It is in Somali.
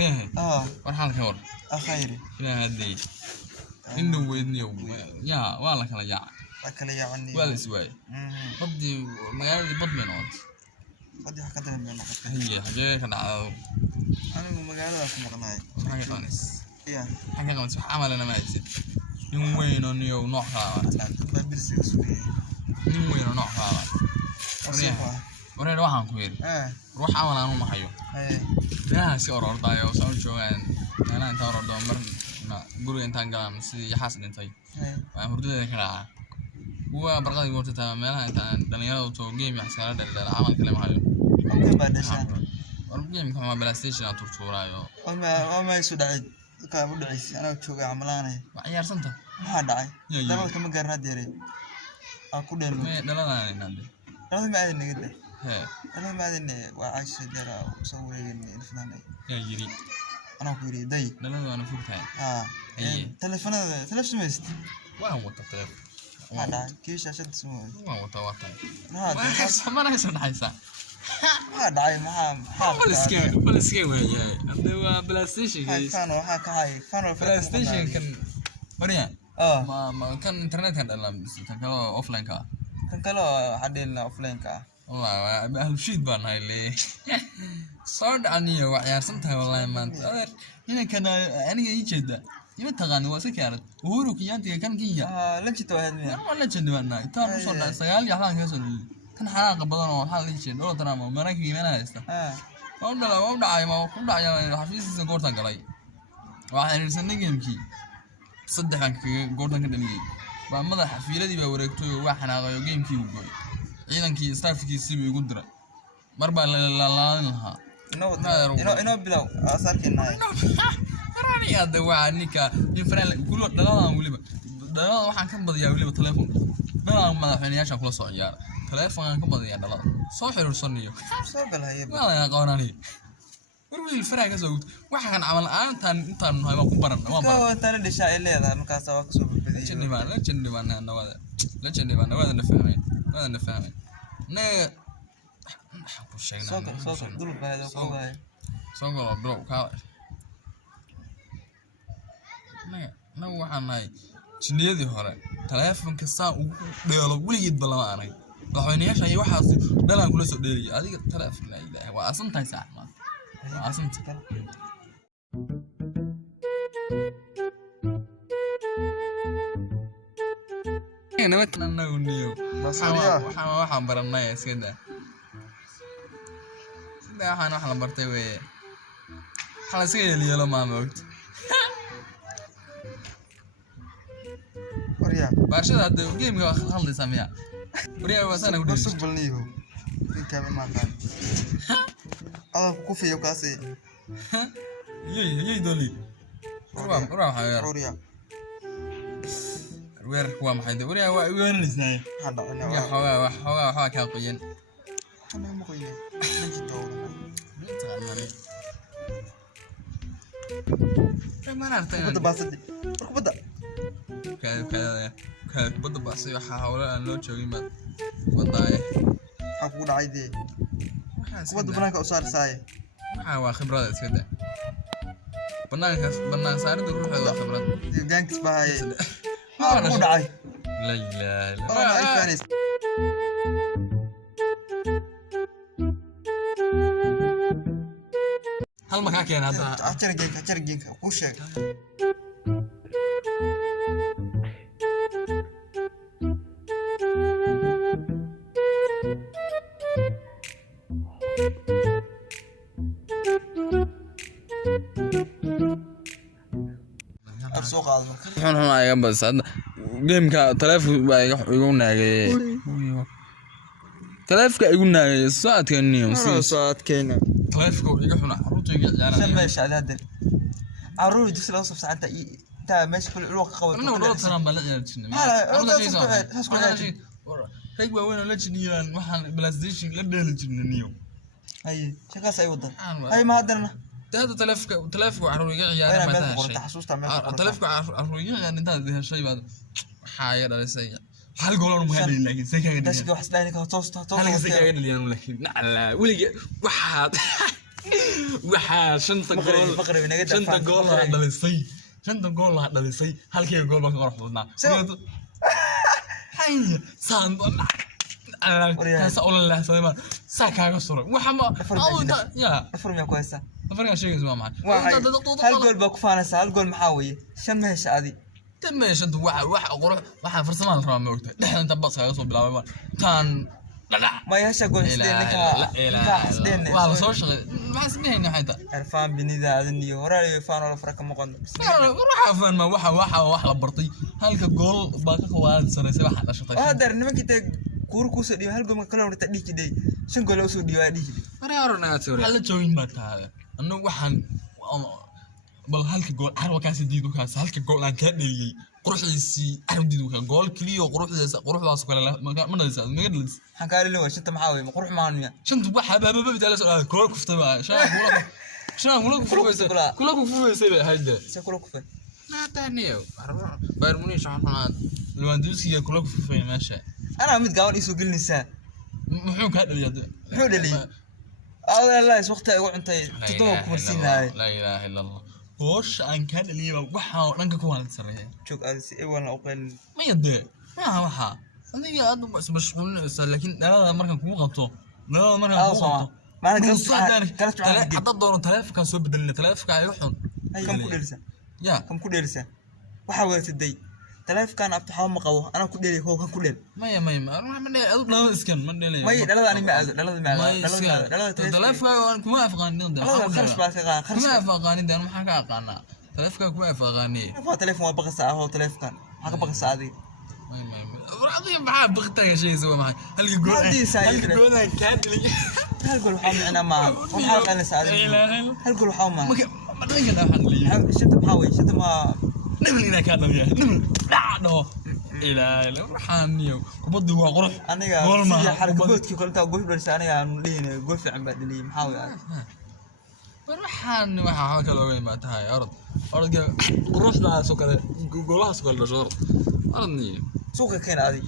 وريه ورحال كور أخيري لا هدي إنه ويدني يا والله كلا يا أكل يا عني ولا سوي بدي مقالي بد من وقت بدي حكيت من هي حاجة كان أنا مقالة في مقنعي حاجة خالص يا حاجة خالص عمل أنا ما أجد يوم وين أنيو نوع خالص ما بيرسل سوي يوم وين نوع خالص وريه روحان كوير روح عمل أنا ما حيو لا سأرور دايو سأقول شو أنا أنت أرور دايو ما قولي أنت أنقلام سي حاسد أنتي مردود كذا هو برقة يقول تتعاملها أنت دنيا وتو جيم يحصل هذا العمل كلام هايو أوكي بعد شان الجيم كمان بلاي ستيشن أتوقع رايو ما يسود عيد كابو دعيس أنا وشوقي عملانه عيار سنتا ما دعي لما كم قرنا ديري أكو دلو ما دلنا نادي أنا ما أدري نقدر ها أنا ما أدري وعايش جرا وسوي الفلاني يا جري أنا كوري داي دلنا أنا فوتها تلفون مست وهو التلفون هذا كيش عشان تسمعه وهو تواتر هذا ما نحس نحسه هذا عاي ما ولا سكيم هي هذا بلاي ستيشن هاي فانو بلاي ستيشن كان مريان ما كان انترنت كان دلنا بس كان اوفلاين كان كله حدينا اوفلاين والله أهل شيء بان هاي اللي صار عني وعيار سنتها والله ما أنت هنا كان أنا يجد يوم تغني وسكرت وهو كيانتي كان كيا لم تتوهد منه أنا ولا جد وانا ترى وصلنا سيال يحلان كيسون كان حراق بدنا وحال يجد ولا ترى ما مركي منها هسه ولا عاي ما كل عاي حفيز سكورتان قلي واحد يرسلني جيمكي صدق عنك كورتان كدني بمضى حفيلة دي بوركتو واحد عاي جيمكي وجوي ciidankii staafkiisii ugu diray marba la laalaanha inoo bilow asarkeenay rani hada waa ninka in faraan kulo dhaladan waliba dhalada waxaan ka badiyaa waliba telefoon dhalada madaxweynayaasha kula soo ciyaar telefoonkan ka badiyaa dhalada soo xiriirsanayo soo galay wala aqoonani warwil faraaga soo waxa kan camal aantan intaan nahay waa ku baran waa baran ka tan dhisha ileeda markaas waa ka soo badiyay la jindibaan nawada na fahmay نه حبوشينا صوت دول بعد قوي صوت دول كا نه waxaan ay jiniyadii hore telefoonka saa u dheelo wiligeed balamaanay waxaynayaasha ay waxaas dhalaan kula soo dheeriyay adiga telefoon ay ilaahay waa asantahay saxma waa asantahay نبتنا ونيو waxaan baranay iskada sida waxaan bartay way xal iska yeelo maamood wariya barshada hada game-ga khaldi sameeya wariya wasana u dhigay subulniyo inta ma qaan ku fiyo kaasi yey doli wariya وير هو محيد وريا وين الإثنين هذا أنا يا حوا كاقين أنا مقيم نجي دورنا ما نعرف بدأ باسدي بدأ كذا بدأ باسي حاول أن لو تشوي ما وضعه أقول عادي بدأ بناك أصار ساي حوا خبرات كذا بناك صار تروح هذا خبرات جانكس بهاي أقول عادي لا لا هل ما كان هذا أترجيك وشك السوق هذا هنا يا بس هذا جيم كا تلفون يقولنا تلفك يقولنا الساعة كأني الساعة كأني تلفك يقولنا عروض يجي سميش على هذا عروض جس الوصف ساعة تا ماشي كل الوقت قوي أنا والله ترى بلغ الجنة لا هيك وين ولا جنيان وحن بلاستيشن لدى الجنة نيو أي شكل سيوضح أي ما هدرنا هذا تلفك عروض يجي أنا ما تلفك عروض يجي أنت هذا الشيء بعد حاجة على سيء هل قولون مهدي لكن سكاك داش دو حسلاني كهتوست هل سكاك اللي أنا لكن لا ولي واحد waxaa shanta gool la dhalisay shanta gool la dhalisay halkii gool baan ka qor xudnaa hay saan taasa oo la sameeyay saakaaga suro waxa ma ya afar ku haysta afarka sheegayso waa maxay hal gool baa ku faanaysa hal gool maxaa weeye shan meesha adi تمشي واحد قروح واحد فرسمان الرام وقته دحين انت بس خلاص بلا تان لا ما يهش اقول حسدين لك حسدين والله سو شغل ما اسمهنا حتى عرفان بنيدا ادني ورا فان ولا فرق مقن روح فان ما waxa la bartay halka gool baa ka qawaad sareysay waxa dhashatay hadar nimanka kuurku soo dhiyo hal gool kala warta dhigidey shan gool soo dhiyo ay dhigidey marayarna soo hal joogin baa tahay annagu waxaan bal halka gool arwa kaas diido kaas halka gool aan ka dhaliyay quruxdiisi arwa diido ka gool kaliya quruxdaas kale ma dhalaysa ma dhalaysa waxaan ka leeyahay waa shanta maxaa weey ma qurux maaniya shanta waxa baababa bidala soo gool kuftay baa shan kula kufaysa hayda se kula kufay ma taaniyo bayr munish waxaan Lewandowski kula kufay meesha ana mid gaawan isoo gelinaysa muxuu ka dhaliyay الله وقت وانت تدور كرسينا لا اله الا الله وش ان كان اللي waxa dhanka ku wada sareeyay joog aad si wala oqeen ma yade waxa aniga aad mashquulinaysa laakiin dhalada markan kugu qabto ma hadda doono taleefanka soo bedelina taleefanka ay xun kam ku dheelisa waxa weeytay taleefankan abta xaw ma qabo ana ku dheelay hoo kan ku dheel maya ma dheelay adu dhalada iskan ma dheelay maya dhalada ani ma aado dhalada taleefanka kuma afqaanin kharash baa ka qaan kuma afqaanin dan maxaa ka aqaana taleefanka kuma afqaani waa taleefan waa baqasa ah oo taleefankan waxa ka baqasa aadi ورادي معاه بغتك شيء سوى معي هل يقول كادلي هل يقول حوم معنا ما وحاول انا سعيد هل يقول حوم ما دقيقه احد لي شنت محاوي شنت ما نمل هنا كان يا نمل لا الى روحانيو وبدي وقرح انا قول ما حركتك قلت اقول بس انا لين قول في عم بدلي محاوي روحان waxa kale oo ma tahay orod quruxda soo kale golaha soo kale dhasho aradni suuqa keen adi